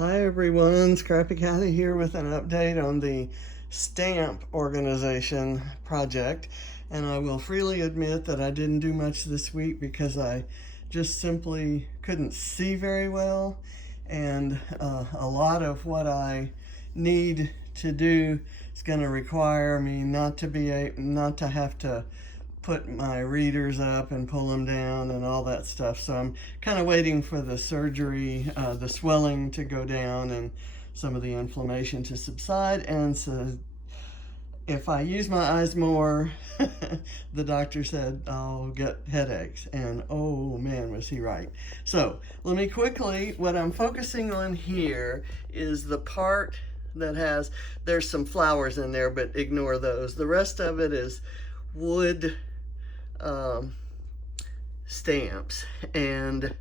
Hi everyone, Scrappy here with an update on the stamp organization project. And I will freely admit that I didn't do much this week because I just simply couldn't see very well. And a lot of what I need to do is going to require me not to have to put my readers up and pull them down and all that stuff. So I'm kind of waiting for the surgery, the swelling to go down and some of the inflammation to subside. And so if I use my eyes more, the doctor said I'll get headaches. And oh man, was he right. So let me quickly, what I'm focusing on here is the part that there's some flowers in there, but ignore those. The rest of it is wood stamps, and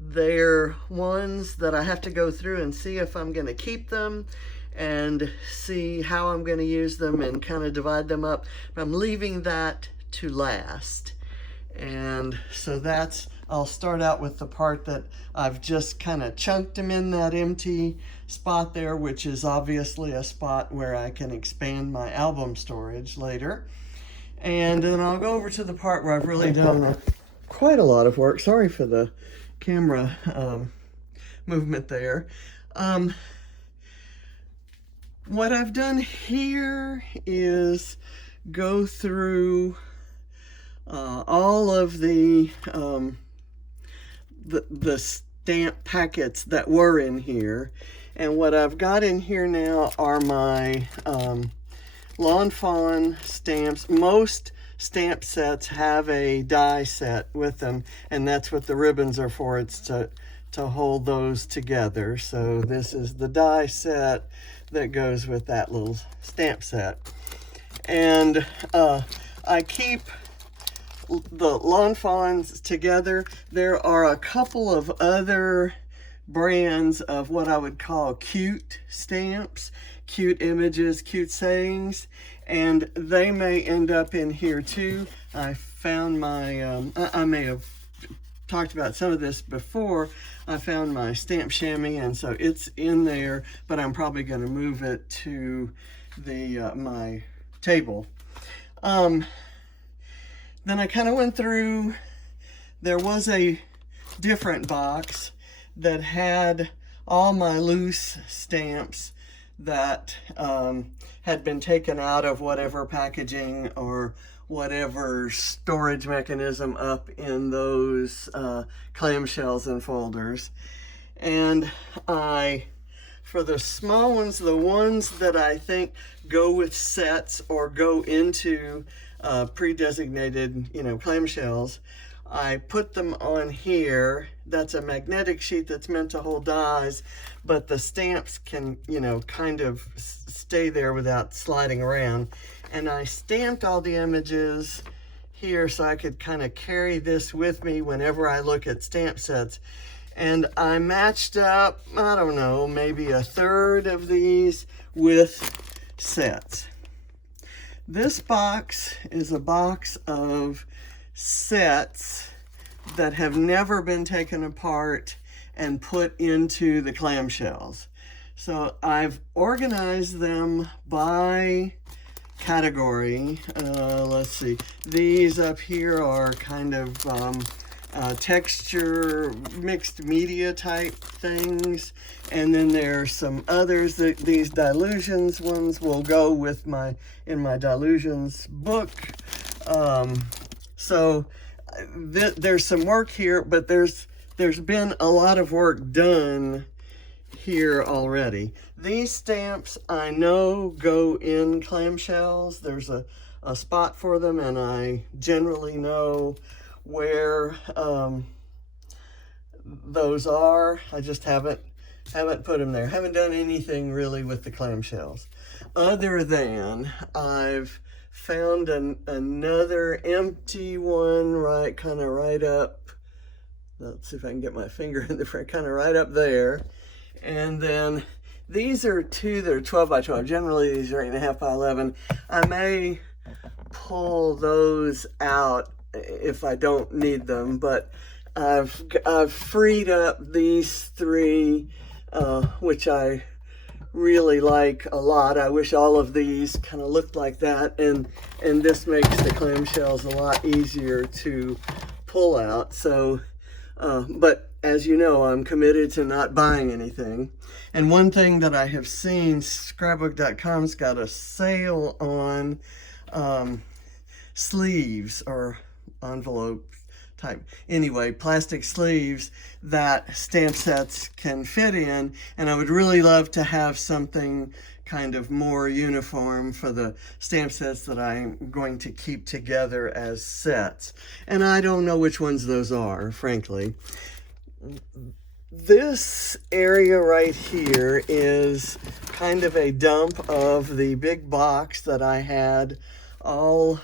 they're ones that I have to go through and see if I'm going to keep them and see how I'm going to use them and kind of divide them up. But I'm leaving that to last. And so I'll start out with the part that I've just kind of chunked them in that empty spot there, which is obviously a spot where I can expand my album storage later. And then I'll go over to the part where I've really done quite a lot of work. Sorry for the camera movement there. What I've done here is go through all of the stamp packets that were in here. And what I've got in here now are my Lawn Fawn stamps. Most stamp sets have a die set with them, and that's what the ribbons are for. It's to hold those together. So this is the die set that goes with that little stamp set. And I keep the Lawn Fawns together. There are a couple of other brands of what I would call cute stamps, cute images, cute sayings, and they may end up in here too. I found my, I may have talked about some of this before. I found my stamp chamois, and so it's in there, but I'm probably going to move it to the my table. Then I kind of went through, there was a different box that had all my loose stamps that had been taken out of whatever packaging or whatever storage mechanism up in those clamshells and folders. And for the small ones, the ones that I think go with sets or go into pre-designated, clamshells, I put them on here. That's a magnetic sheet that's meant to hold dies, but the stamps can, kind of stay there without sliding around. And I stamped all the images here so I could kind of carry this with me whenever I look at stamp sets. And I matched up, I don't know, maybe a third of these with sets. This box is a box of sets that have never been taken apart and put into the clamshells. So I've organized them by category. Let's see. These up here are kind of texture, mixed media type things. And then there's some others. These Dilutions ones will go with in my Dilutions book. So there's some work here, but there's been a lot of work done here already. These stamps I know go in clamshells. There's a spot for them, and I generally know where those are. I just haven't put them there. Haven't done anything really with the clamshells, other than I've found another empty one kind of right up. Let's see if I can get my finger in the front, kind of right up there. And then these are two that are 12 by 12. Generally, these are 8.5 by 11. I may pull those out if I don't need them, but I've freed up these three which I really like a lot. I wish all of these kind of looked like that, and this makes the clamshells a lot easier to pull out. So, but as you know, I'm committed to not buying anything. And one thing that I have seen, scrapbook.com's got a sale on sleeves or envelope type, anyway, plastic sleeves that stamp sets can fit in, and I would really love to have something kind of more uniform for the stamp sets that I'm going to keep together as sets. And I don't know which ones those are, frankly. This area right here is kind of a dump of the big box that I had all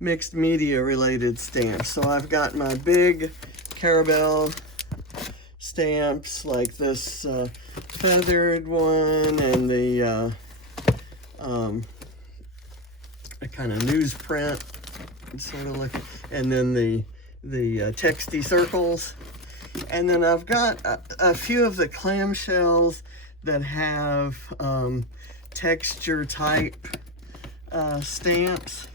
mixed media related stamps. So I've got my big Carabelle stamps like this feathered one, and the kind of newsprint sort of like, and then the texty circles. And then I've got a few of the clamshells that have texture type stamps.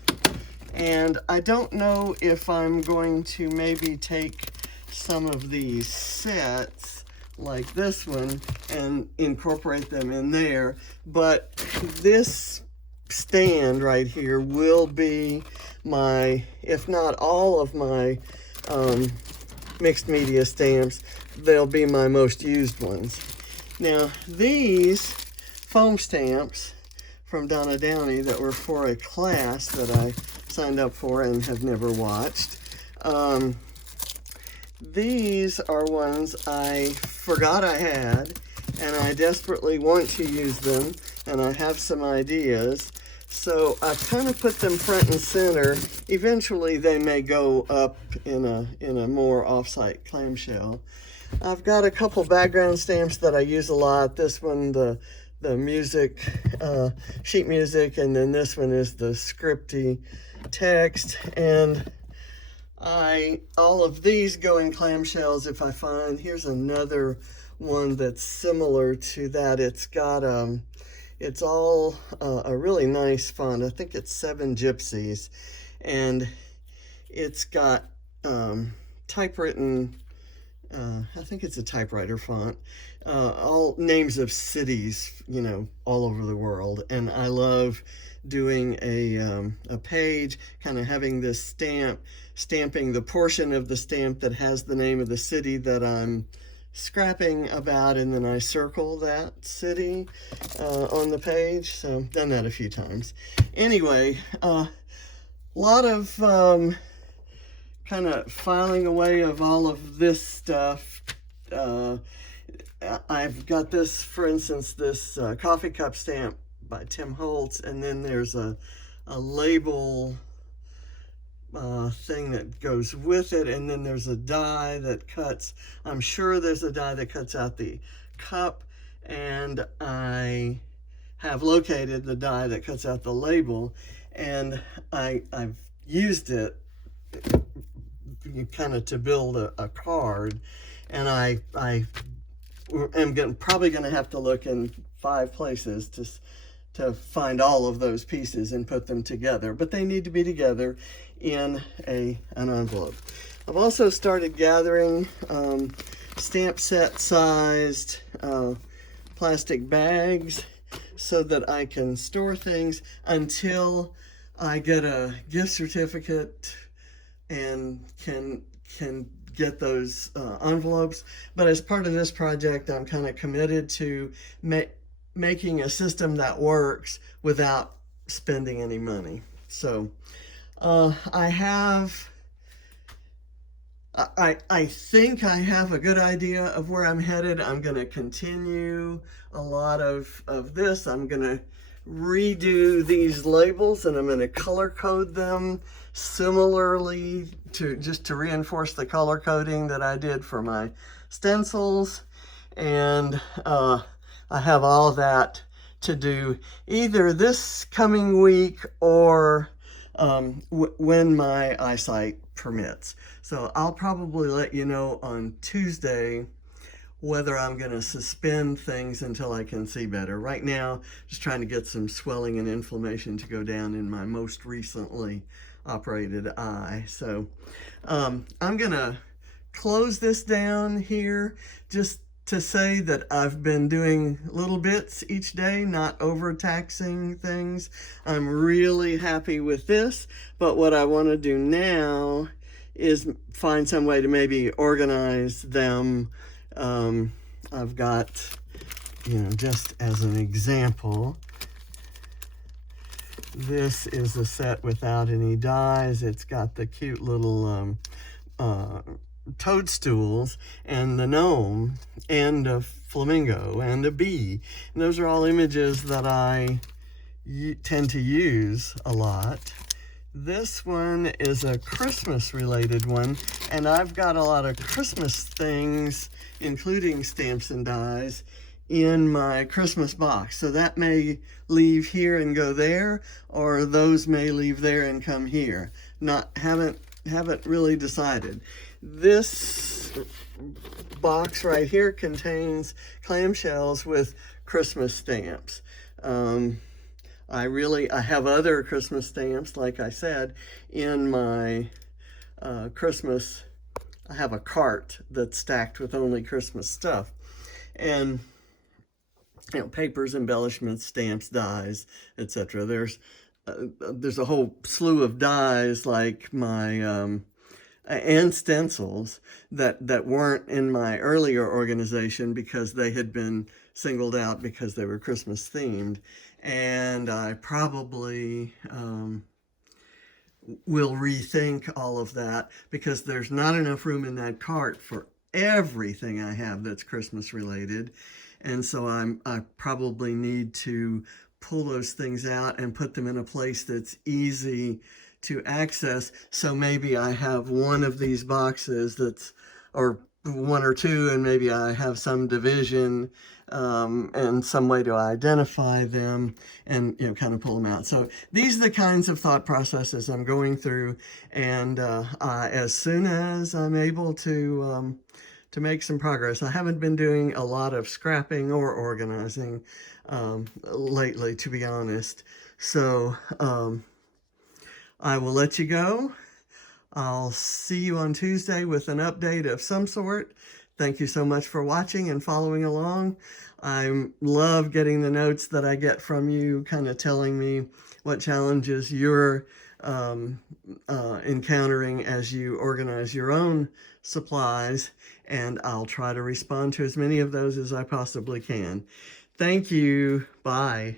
And I don't know if I'm going to maybe take some of these sets like this one and incorporate them in there, but this stand right here will be my, if not all of my mixed media stamps, they'll be my most used ones. Now these foam stamps from Donna Downey that were for a class that I signed up for and have never watched. These are ones I forgot I had, and I desperately want to use them, and I have some ideas. So I kind of put them front and center. Eventually they may go up in a more off-site clamshell. I've got a couple background stamps that I use a lot. This one, the music, sheet music, and then this one is the scripty text. And all of these go in clamshells if I find. Here's another one that's similar to that. It's got it's all a really nice font. I think it's 7 Gypsies, and it's got typewritten, I think it's a typewriter font, all names of cities, you know, all over the world. And I love doing a page, kind of having this stamping the portion of the stamp that has the name of the city that I'm scrapping about, and then I circle that city on the page. So I've done that a few times. Anyway, a lot of kind of filing away of all of this stuff. I've got this, for instance, this coffee cup stamp by Tim Holtz, and then there's a label thing that goes with it, and then there's a die that cuts, I'm sure there's a die that cuts out the cup, and I have located the die that cuts out the label, and I've used it kind of to build a card, and I am probably going to have to look in 5 places to find all of those pieces and put them together, but they need to be together in an envelope. I've also started gathering stamp set sized plastic bags so that I can store things until I get a gift certificate and can get those envelopes. But as part of this project, I'm kind of committed to making a system that works without spending any money. So I think I have a good idea of where I'm headed. I'm going to continue a lot of this. I'm going to redo these labels, and I'm going to color code them similarly to reinforce the color coding that I did for my stencils. And I have all that to do either this coming week or when my eyesight permits. So I'll probably let you know on Tuesday whether I'm going to suspend things until I can see better. Right now, just trying to get some swelling and inflammation to go down in my most recently operated eye. So I'm going to close this down here just to say that I've been doing little bits each day, not overtaxing things. I'm really happy with this, but what I want to do now is find some way to maybe organize them. I've got, just as an example, this is a set without any dies. It's got the cute little toadstools and the gnome and a flamingo and a bee. And those are all images that I tend to use a lot. This one is a Christmas related one, and I've got a lot of Christmas things, including stamps and dies, in my Christmas box. So that may leave here and go there, or those may leave there and come here. Haven't really decided. This box right here contains clamshells with Christmas stamps. I have other Christmas stamps, like I said, in my Christmas. I have a cart that's stacked with only Christmas stuff. And, papers, embellishments, stamps, dies, etc. There's a whole slew of dies, like my, and stencils that weren't in my earlier organization because they had been singled out because they were Christmas themed. And I probably will rethink all of that because there's not enough room in that cart for everything I have that's Christmas related. And so I probably need to pull those things out and put them in a place that's easy to access. So maybe I have one of these boxes or one or two, and maybe I have some division and some way to identify them and kind of pull them out. So these are the kinds of thought processes I'm going through, and as soon as I'm able to make some progress. I haven't been doing a lot of scrapping or organizing lately, to be honest. So I will let you go. I'll see you on Tuesday with an update of some sort. Thank you so much for watching and following along. I love getting the notes that I get from you, kind of telling me what challenges you're encountering as you organize your own supplies, and I'll try to respond to as many of those as I possibly can. Thank you. Bye.